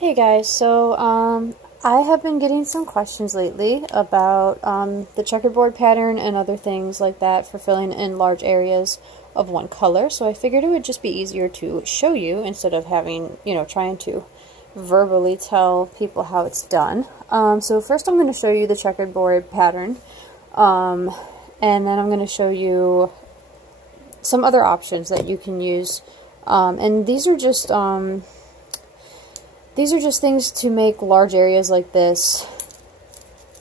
Hey guys, I have been getting some questions lately about the checkerboard pattern and other things like that for filling in large areas of one color. So I figured it would just be easier to show you instead of having, trying to verbally tell people how it's done. So first I'm going to show you the checkerboard pattern, and then I'm going to show you some other options that you can use. And these are just things to make large areas like this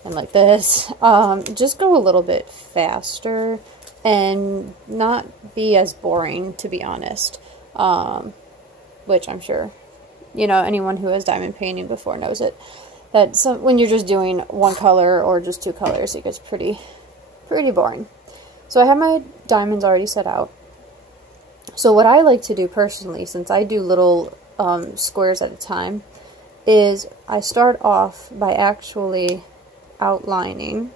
and like this just go a little bit faster and not be as boring, to be honest. Which I'm sure, anyone who has diamond painting before knows it. That when you're just doing one color or just two colors, it gets pretty boring. So I have my diamonds already set out. So what I like to do personally, since I do little squares at a time, is I start off by actually outlining,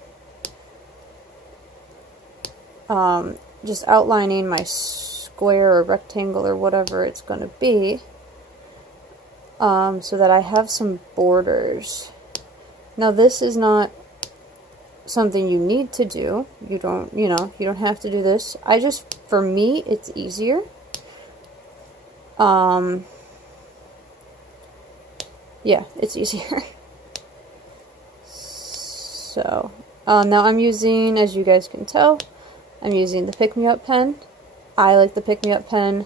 just outlining my square or rectangle or whatever it's going to be, so that I have some borders. Now this is not something you need to do. You don't have to do this. For me, it's easier. Yeah, it's easier. So, now I'm using, as you guys can tell, I'm using the pick-me-up pen. I like the pick-me-up pen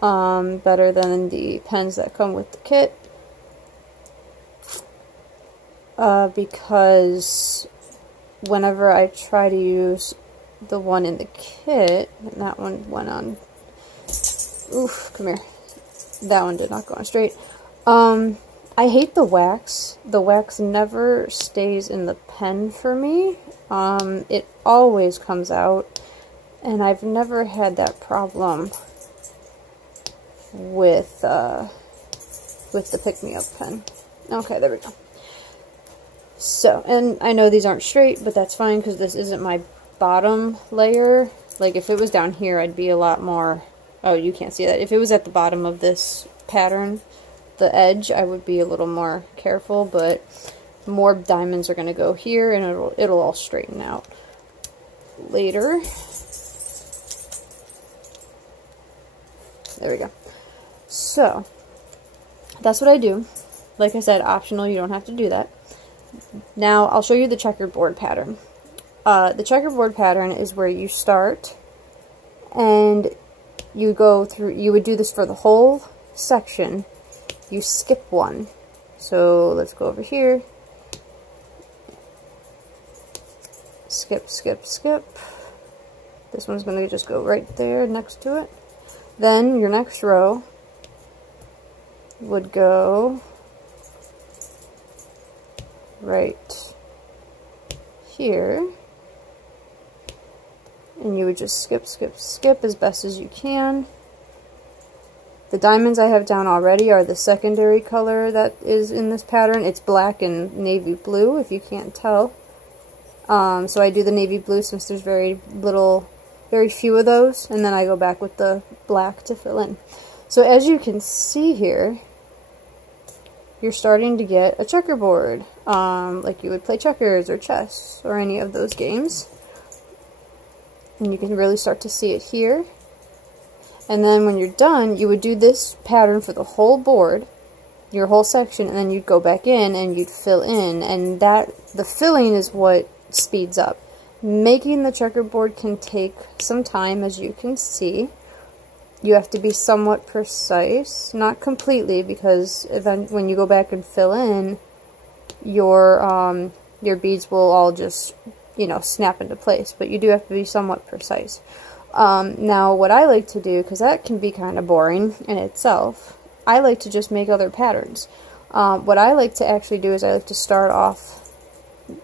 better than the pens that come with the kit. Because whenever I try to use the one in the kit, and that one went on, oof, come here. That one did not go on straight. I hate the wax. The wax never stays in the pen for me. It always comes out, and I've never had that problem with the pick-me-up pen. Okay, there we go. So, and I know these aren't straight, but that's fine because this isn't my bottom layer. Like, if it was down here, I'd be a lot more... Oh, you can't see that. If it was at the bottom of this pattern, the edge, I would be a little more careful, but more diamonds are going to go here, and it'll all straighten out later. There we go. So, that's what I do. Like I said, optional, you don't have to do that. Now, I'll show you the checkerboard pattern. The checkerboard pattern is where you start, and you go through, you would do this for the whole section. You skip one. So let's go over here. Skip, skip, skip. This one's going to just go right there next to it. Then your next row would go right here. And you would just skip, skip, skip as best as you can. The diamonds I have down already are the secondary color that is in this pattern. It's black and navy blue, if you can't tell. So I do the navy blue since there's very few of those, and then I go back with the black to fill in. So as you can see here, you're starting to get a checkerboard, like you would play checkers or chess or any of those games. And you can really start to see it here. And then when you're done, you would do this pattern for the whole board, your whole section, and then you'd go back in and you'd fill in. And the filling is what speeds up. Making the checkerboard can take some time, as you can see. You have to be somewhat precise, not completely, because when you go back and fill in, your beads will all just, snap into place. But you do have to be somewhat precise. Now, what I like to do, because that can be kind of boring in itself, I like to just make other patterns. What I like to actually do is I like to start off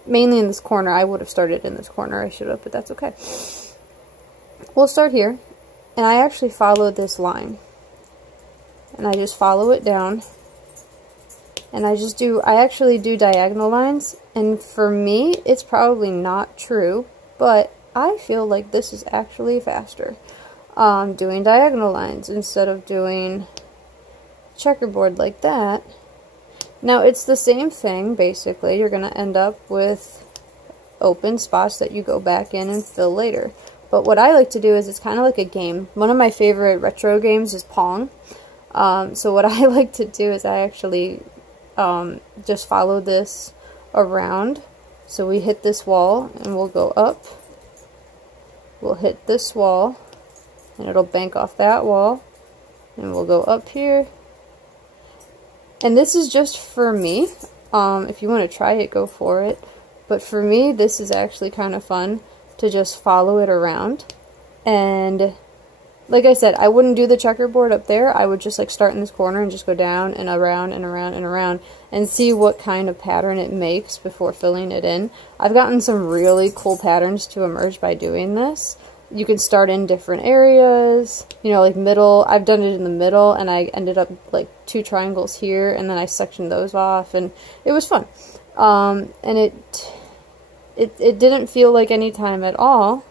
mainly in this corner. I would have started in this corner, I should have, but that's okay. We'll start here, and I actually follow this line. And I just follow it down, and I actually do diagonal lines, and for me, it's probably not true, but I feel like this is actually faster, doing diagonal lines instead of doing checkerboard like that. Now it's the same thing, basically. You're going to end up with open spots that you go back in and fill later. But what I like to do is it's kind of like a game. One of my favorite retro games is Pong. So what I like to do is I actually just follow this around. So we hit this wall and we'll go up. We'll hit this wall and it'll bank off that wall. And we'll go up here. And this is just for me. If you want to try it, go for it. But for me, this is actually kind of fun to just follow it around. And like I said, I wouldn't do the checkerboard up there. I would just like start in this corner and just go down and around and around and around and see what kind of pattern it makes before filling it in. I've gotten some really cool patterns to emerge by doing this. You can start in different areas, you know, like middle. I've done it in the middle and I ended up like 2 triangles here and then I sectioned those off and it was fun. And it didn't feel like any time at all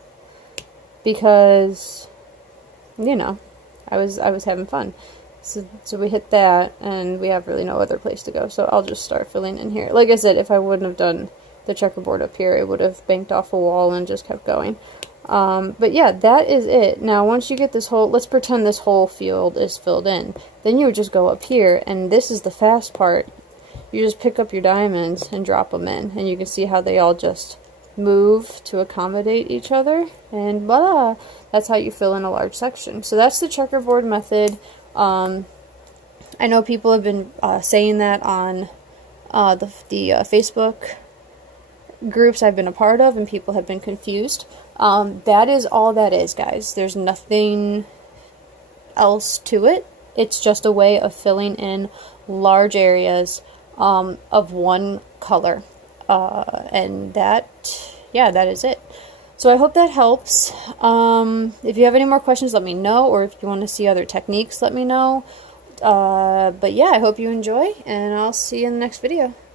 because, you know, I was having fun. So we hit that and we have really no other place to go. So I'll just start filling in here. Like I said, if I wouldn't have done the checkerboard up here, it would have banked off a wall and just kept going. But yeah, that is it. Now, once you get this whole, let's pretend this whole field is filled in. Then you would just go up here, and this is the fast part. You just pick up your diamonds and drop them in, and you can see how they all just move to accommodate each other, and voila! That's how you fill in a large section. So that's the checkerboard method. I know people have been saying that on the Facebook groups I've been a part of, and people have been confused. That is all that is, guys. There's nothing else to it. It's just a way of filling in large areas of one color. And that is it. So I hope that helps. If you have any more questions, let me know, or if you want to see other techniques, let me know. But yeah, I hope you enjoy, and I'll see you in the next video.